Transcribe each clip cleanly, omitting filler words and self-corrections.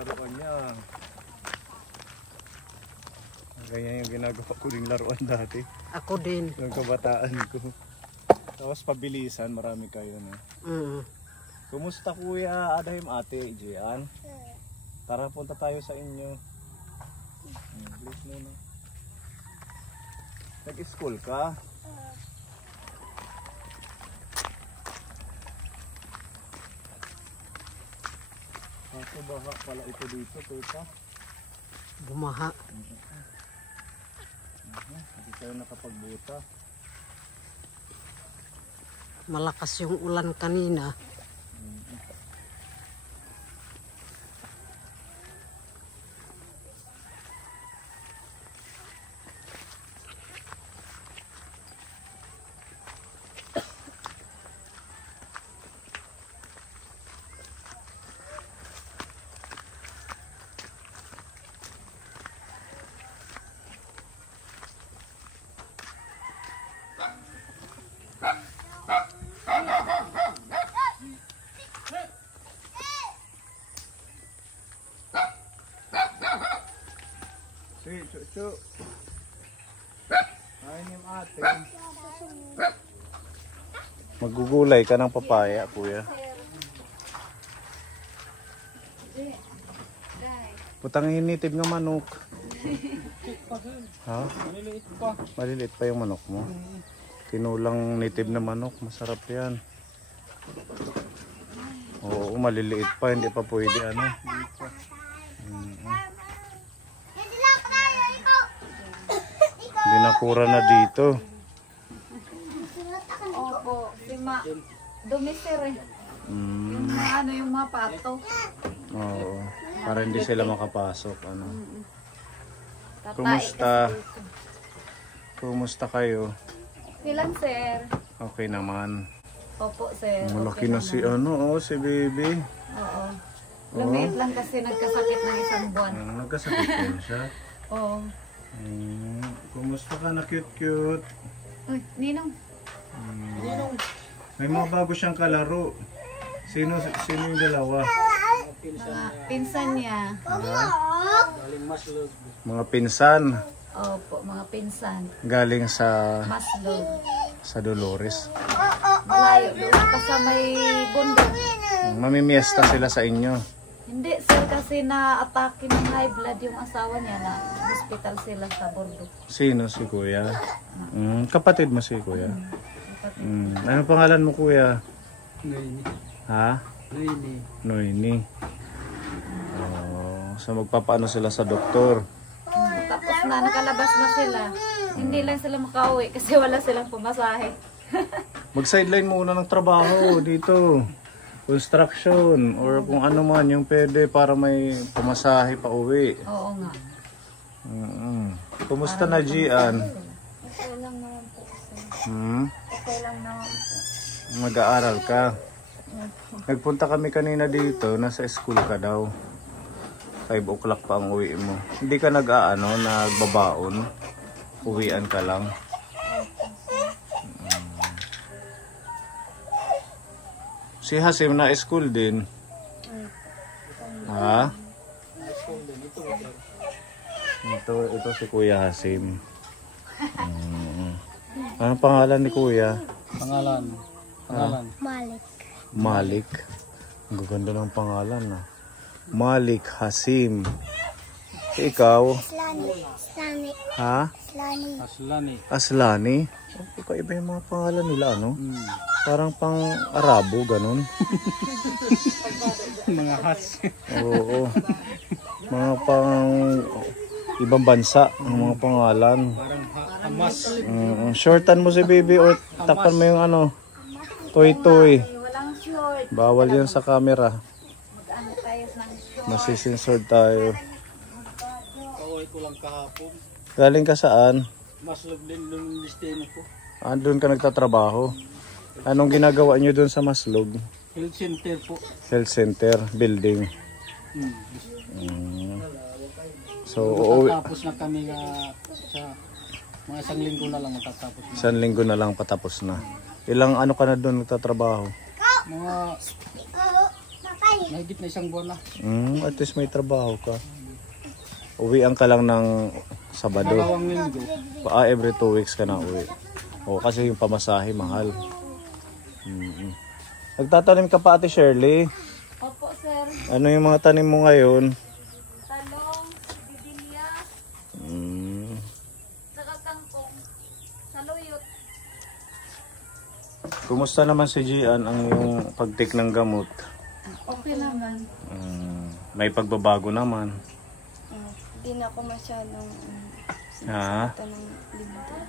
laruan niya. Ganyan yung ginagawa ko rin laruan dati. Ako din. Yung kabataan ko. Tapos pabilisan, marami kayo na. Kumusta kuya Adahim ate Jian? Tara punta tayo sa inyo. Please muna. Nag-school ka? Kaso baha pala ito dito, tita. Bumaha. Hindi tayo nakapagbuta. Malakas yung ulan kanina. Cucu. Ayun yung ate. Magugulay ka ng papaya, kuya. Putang hinitib ng manok. Ha? Maliliit pa. Maliliit pa yung manok mo. Tinulang nitib na manok, masarap yan. Oo, maliliit pa, hindi pa pwede ano. Binakura na dito. Opo, dumisir eh. Yung ano, yung mga pato. Oo, para hindi sila makapasok. Ano. Tatay Kumusta? kasi. Kumusta kayo? Ilan sir? Okay naman. Opo sir. Malaki Okay na si ano, si baby. Oo. Lumiit lang kasi nagkasakit ng isang buwan. Nagkasakit din siya. Oo. Kumusta ka na cute-cute? Uy, Ninong. Ninong. May mga bago siyang kalaro. Sino yung dalawa? Mga pinsan niya. Galing Maslog. Mga pinsan. Opo, mga pinsan. Galing sa Maslog. Dolores. Malayo doon pa sa may bundok. Mamimiesta sila sa inyo. Hindi sir, kasi na-atake ng high blood yung asawa niya, na hospital sila sa Bordeaux. Sino si kuya? Kapatid mo si kuya? Ano pangalan mo kuya? Noini. Ha? Noini. Noini. Oh, so magpapaano sila sa doktor? Tapos na, nakalabas na sila. Hindi lang sila makauwi kasi wala silang pumasahe. Mag-sideline muna ng trabaho dito. Construction or kung ano man yung pwede para may pumasahe pa uwi. Oo nga. Kumusta na Gian? Okay lang naman po sir. Okay lang naman po. Mag-aaral ka? Nagpunta kami kanina dito, nasa school ka daw. 5 o'clock pa ang uwi mo. Hindi ka nagbabaon. Uwian ka lang. Si Hasim na school din. Ha? Ito si Kuya Hasim. Anong pangalan ni Kuya? Pangalan. Malik. Ang gaganda ng pangalan na. Malik Hasim. Ikaw? Aslani. Ha? Aslani. Aslani? Kakaiba yung mga pangalan nila, no? Parang pang Arabo, ganun. Mga hats. Oo. Mga pang ibang bansa, ang mga pangalan. Parang Hamas. Shortan mo si baby or takpan mo yung ano, toy-toy. Walang short. Bawal yan sa camera. Mag-ano tayo ng short. Masisensored tayo. Kaway ko lang kahapon. Galing ka saan? Maslog din yung destino ko. Doon ka nagtatrabaho. Anong ginagawa nyo doon sa Maslog? Health center po. Health center, building. So, Matatapos na kami sa mga isang linggo na lang matatapos na. isang linggo na lang patapos na. Ilang ano ka na doon nagtatrabaho? Mga Mahigit na isang buwan na. At least may trabaho ka. Uwian ka lang ng Sabado. Dalawang linggo. Every 2 weeks ka na uwi. O kasi yung pamasahe mahal. Nagtatanim ka pa, Ate Shirley? Opo, sir. Ano yung mga tanim mo ngayon? Talong, bibilya, saka kangkong, saluyot. Kumusta naman si Gian ang yung pag-take ng gamot? Okay naman. May pagbabago naman. Hindi na ako masyadong Ha? ito ng dibdib.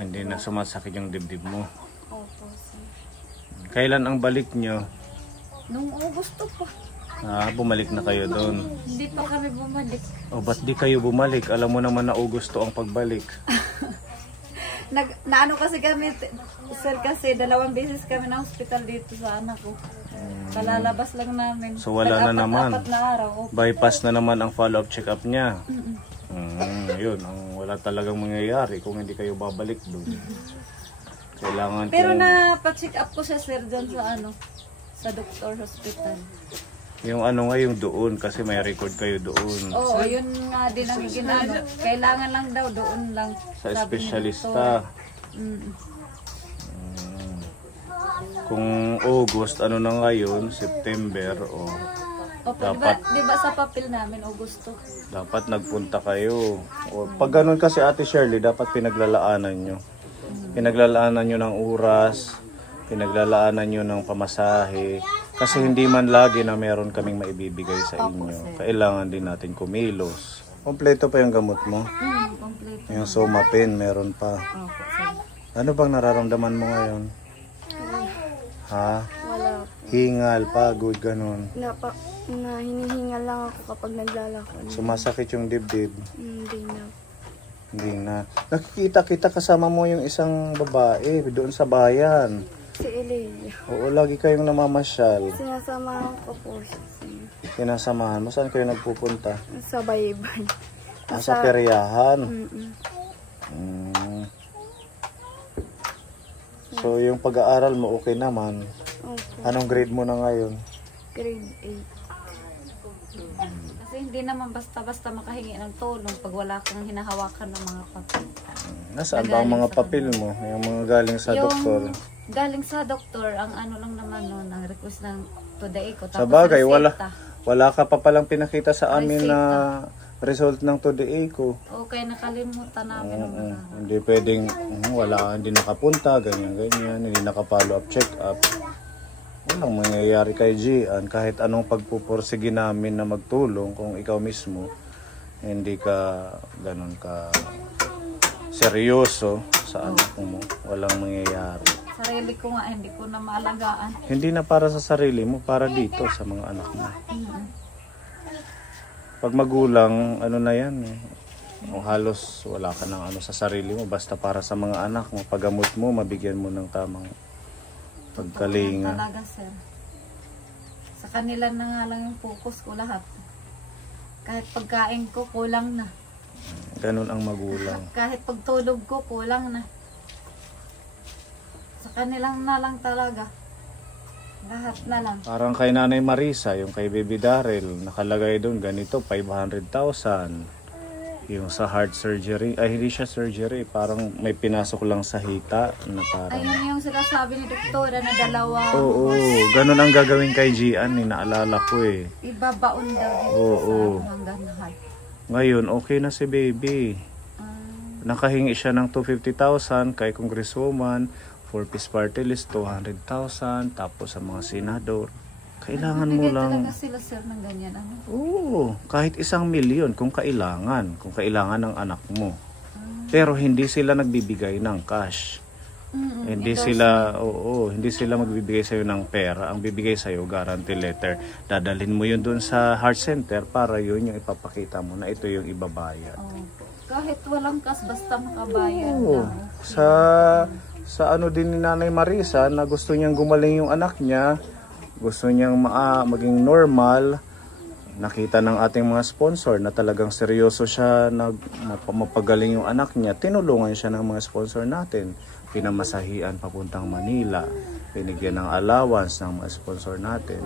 Hindi na sumasakit yung dibdib mo. Opo, sir. Kailan ang balik nyo? Nung Agosto pa. Bumalik na kayo doon. Hindi pa kami bumalik. O ba't di kayo bumalik? Alam mo naman na Augusto ang pagbalik. Naano kasi kami, sir, kasi 2 beses kami na hospital dito sa anak ko. Kalalabas lang namin. So wala na naman. 4 na araw. Bypass na naman ang follow-up check-up niya. Yun, wala talagang mangyayari kung hindi kayo babalik doon. Kailangan Pero na-check up ko siya, sir, dyan sa doktor hospital. yung yung doon kasi may record kayo doon. Oo, yun nga din ang ginano. Kailangan lang daw doon lang. Sa sabi ni espesyalista. doktor. Kung August, na ngayon, September, Opo, dapat- di ba sa papel namin, Augusto? dapat nagpunta kayo. Pag ganun kasi, Ate Shirley, dapat pinaglalaanan nyo. Pinaglalaanan nyo ng oras, pinaglalaanan nyo ng pamasahe. Kasi hindi man lagi na meron kaming maibibigay sa inyo. Kailangan din natin kumilos. Kompleto pa yung gamot mo? Kompleto. Yung Somapin, meron pa. Opo, sir. Ano bang nararamdaman mo ngayon? Ha? Wala po. Hingal, pagod, ganun. Na hinihinga lang ako kapag naglalakad. Sumasakit yung dibdib. Hindi na. Hindi na. Nakikita kita kasama mo yung isang babae doon sa bayan. Si Elia. Oo, lagi kayong namamasyal. Sinasamahan ko po siya. Sinasamahan mo. Saan kayo nagpupunta? Sa baybay. Sa peryahan. So, yung pag-aaral mo okay naman. Opo. Anong grade mo na ngayon? Grade 8. Kasi hindi naman basta-basta makahingi ng tulong pag wala kang hinahawakan ng mga papel. Nasaan ba ang mga papel mo? Yung mga galing sa doktor? Galing sa doktor, ang lang naman nun, ang request ng Today ko. Sa bagay, wala ka pa palang pinakita sa amin na result ng Today ko. Okay, nakalimutan namin. Hindi pwedeng hindi nakapunta, ganyan, hindi naka-follow up, check up. Walang mangyayari kay Gian kahit anong pagpupursige namin na magtulong kung ikaw mismo hindi ka ganun ka seryoso sa anak mo. Walang mangyayari. Sarili ko nga, hindi ko na maalagaan. Hindi na para sa sarili mo, para dito sa mga anak mo. Pag magulang, na yan halos wala ka ng sa sarili mo, basta para sa mga anak mo, paggamot mo, mabigyan mo ng tamang pagkalinga. Talaga, sir. Sa kanila na nga lang yung focus ko lahat. Kahit pagkain ko, kulang na. Ganun ang magulang. Kahit pagtulog ko, kulang na. Sa kanilang na lang talaga. Lahat na lang. Parang kay Nanay Marisa, yung kay Baby Daryl, nakalagay doon ganito, 500,000. Yung sa heart surgery, hindi siya surgery, parang may pinasok lang sa hita na parang... Ayun yung sinasabi ni doktora na 2. Oo, ganun ang gagawin kay Gian, naalala ko eh. Ibabaon daw dito Oo. sa hanggang heart. Ngayon, okay na si Baby. Nakahingi siya ng 250,000 kay Congresswoman, 4-piece party list, 200,000, tapos sa mga senador. Kailangan mo Bigay lang... talaga sila, sir, ng ganyan. Oo, kahit 1 milyon kung kailangan ng anak mo. Pero hindi sila nagbibigay ng cash. Hindi sila magbibigay sa iyo ng pera. Ang bibigay sa iyo guarantee letter. Dadalhin mo 'yun doon sa heart center para 'yun yung ipapakita mo na ito yung ibabayad. Kahit walang cash, basta makabayad. Oo. Sa din ni Nanay Marisa na gusto niyang gumaling yung anak niya, gusto niyang maging normal, nakita ng ating mga sponsor na talagang seryoso siya na mapagaling yung anak niya, tinulungan siya ng mga sponsor natin. Pinamasahian papuntang Manila, binigyan ng allowance ng mga sponsor natin.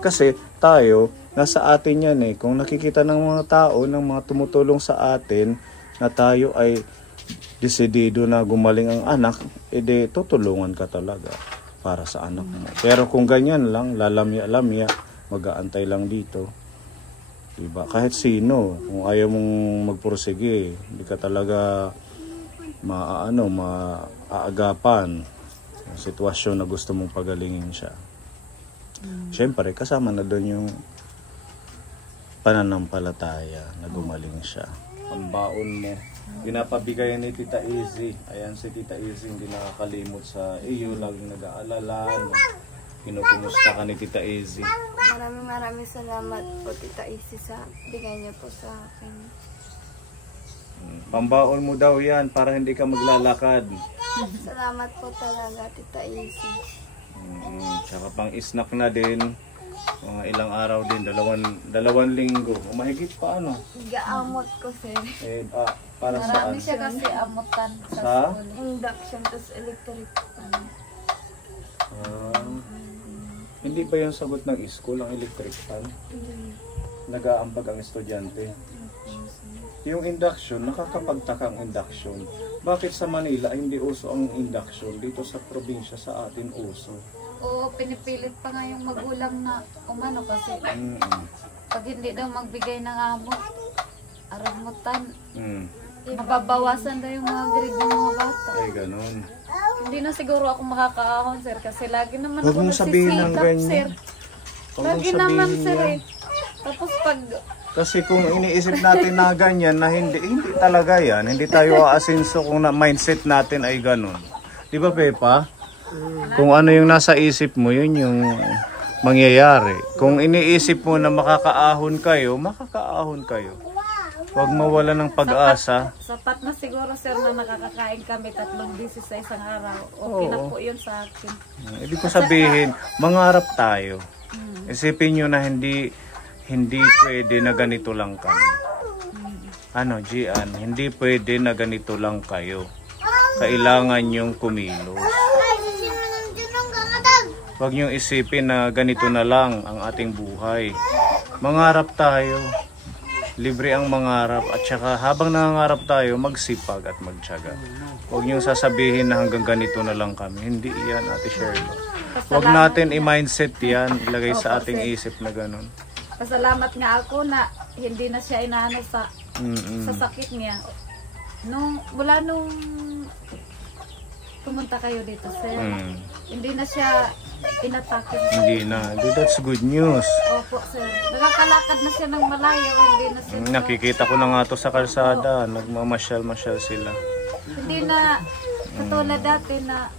Kasi tayo, nasa atin yan eh. Kung nakikita ng mga tao, ng mga tumutulong sa atin, na tayo ay desidido na gumaling ang anak, edi tutulungan ka talaga para sa anak mo. Pero kung ganyan lang, lalamya-lamya, mag-aantay lang dito. Diba? Kahit sino, kung ayaw mong magpursige, hindi ka talaga maaagapan yung sitwasyon na gusto mong pagalingin siya. Siyempre, kasama na doon yung pananampalataya na gumaling siya. Ang baon mo, pinapabigay ni Tita Izzy. Ayan si Tita Izzy, hindi nakakalimot sa iyo, laging nag-aalala. Kinukumusta ka ni Tita Izzy. Maraming salamat po, Tita Izzy, sa bigay niyo po sa akin. Pambaon mo daw yan para hindi ka maglalakad. Salamat po talaga, Tita Izzy. Tsaka pang snack na din. Mga ilang araw din, dalawang linggo. Mahigit pa ano? Gaamot ko, sir. Para saan? Marami siya kasi amutan sa Sa? school. Induction, tapos electric. Hindi ba yung sagot ng school, ang electric fan? Nag-aambag ang estudyante. Yung induction, nakakapagtaka ang induction. Bakit sa Manila hindi uso ang induction? Dito sa probinsya sa atin uso. Oo, pinipilit pa nga yung magulang na umano kasi pag hindi daw magbigay ng amot, aramutan, mababawasan daw yung mga grade ng mga bata. Ay, ganun. Hindi na siguro ako makakaahon, sir, kasi lagi naman Huwag ako mong sabihin ng nagsisikap, ganyan. sir. Huwag mong Lagi naman, sabihin sir, yan. eh. Tapos pag Kasi kung iniisip natin na ganyan, na hindi talaga yan, hindi tayo aasinso kung na mindset natin ay ganun. Di ba, Pepa? Kung ano yung nasa isip mo, yun yung mangyayari. Kung iniisip mo na makakaahon kayo, makakaahon kayo. Huwag mawala ng pag-asa. sapat na siguro, sir, na nakakakain kami 3 beses sa isang araw. Okay na po yun sa akin. Ibig ko sabihin, mangarap tayo. Isipin nyo na hindi pwede na ganito lang kami. Ano, Gian, hindi pwede na ganito lang kayo. Kailangan yung kumilos. Huwag nyo isipin na ganito na lang ang ating buhay. Mangarap tayo. Libre ang mangarap. At saka habang nangangarap tayo, magsipag at magtiyaga. Huwag nyo sasabihin na hanggang ganito na lang kami. Hindi yan, Ate Shirley. Huwag natin i-mindset yan. Ilagay sa ating isip na ganun. Pasalamat nga ako na hindi na siya inaano sa sakit niya. Mula nung pumunta kayo dito, sir, hindi na siya inatake. Hindi na. That's good news. Opo, sir. Nakakalakad na siya ng malayo. Hindi na siya. Nakikita ko na nga to sa kalsada. Nagmamasyal-masyal sila. Hindi na katulad dati na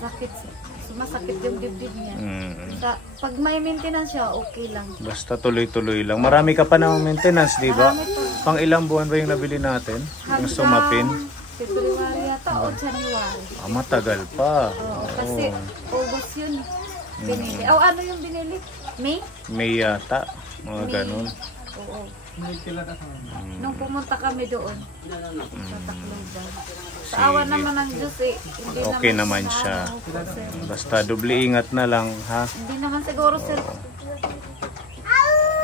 sakit. Masakit yung dibdib niya. Pag may maintenance siya, okay lang. Basta tuloy-tuloy lang. Marami ka pa ng maintenance, di ba? Pang ilang buwan ba yung nabili natin? Yung sumapin? February yata o January. Matagal pa. Kasi August yun. Binili. Ano yung binili? May? May yata. Mga ganun. Oo. Nung pumunta kami doon, sa Tacloban. Sa awa naman ng Diyos hindi Okay naman siya. Basta doble ingat na lang, ha? Hindi naman siguro, sir.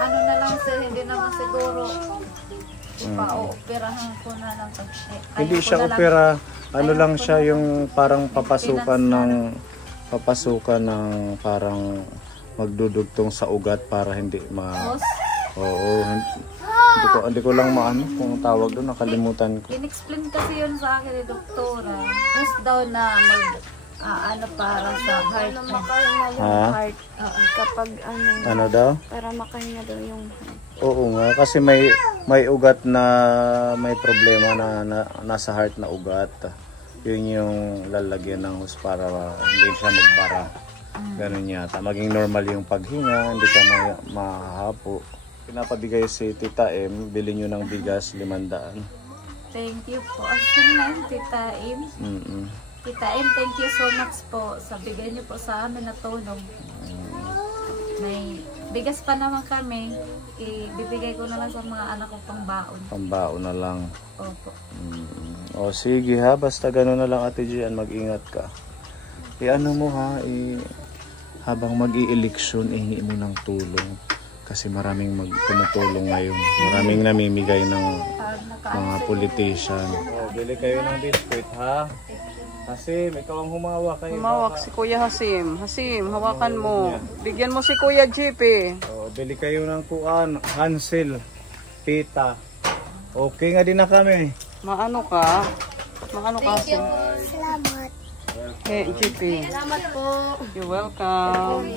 Ano na lang, sir, hindi naman siguro. Ipa-operahan ko na lang. Hindi siya opera. Ano lang siya yung parang papasukan ng parang magdudugtong sa ugat para hindi Oo. Hindi ko lang maano kung tawag doon, nakalimutan ko. In-explain kasi yun sa akin ni doktora. Gusto daw na para sa heart. Heart. Kapag Ano daw? para makahinga daw yung heart. Oo nga, kasi may ugat na may problema na nasa heart na ugat. Yun yung lalagyan ng hose para hindi siya magbara. Ganun yata. Maging normal yung paghinga, hindi ka mahahapo. Pinapabigay si Tita M, bili nyo ng bigas 500. Thank you po. Asal Tita M. Tita M, thank you so much po sa bigay niyo po sa amin na tulong. May bigas pa naman kami. Ibibigay ko na lang sa mga anak ko pang baon. Pambaon na lang. Opo. O sige ha, basta gano'n na lang Ate Gian, mag-ingat ka. Ano mo ha, habang mag-i-eleksyon, hingi mo ng tulong. Kasi maraming tumutulong ngayon. Maraming namimigay ng mga politician. Oh, bili kayo ng biskuit, ha? Hasim, ikaw ang humawak kayo. Humawak si Kuya Hasim. Hasim, hawakan mo. Bigyan mo si Kuya JP. Oh, bili kayo ng kuan, Hansel, Pita. Okay nga din na kami. Maano ka? Maano ka, Hasim? Salamat. Hey, JP. Salamat po. You're welcome.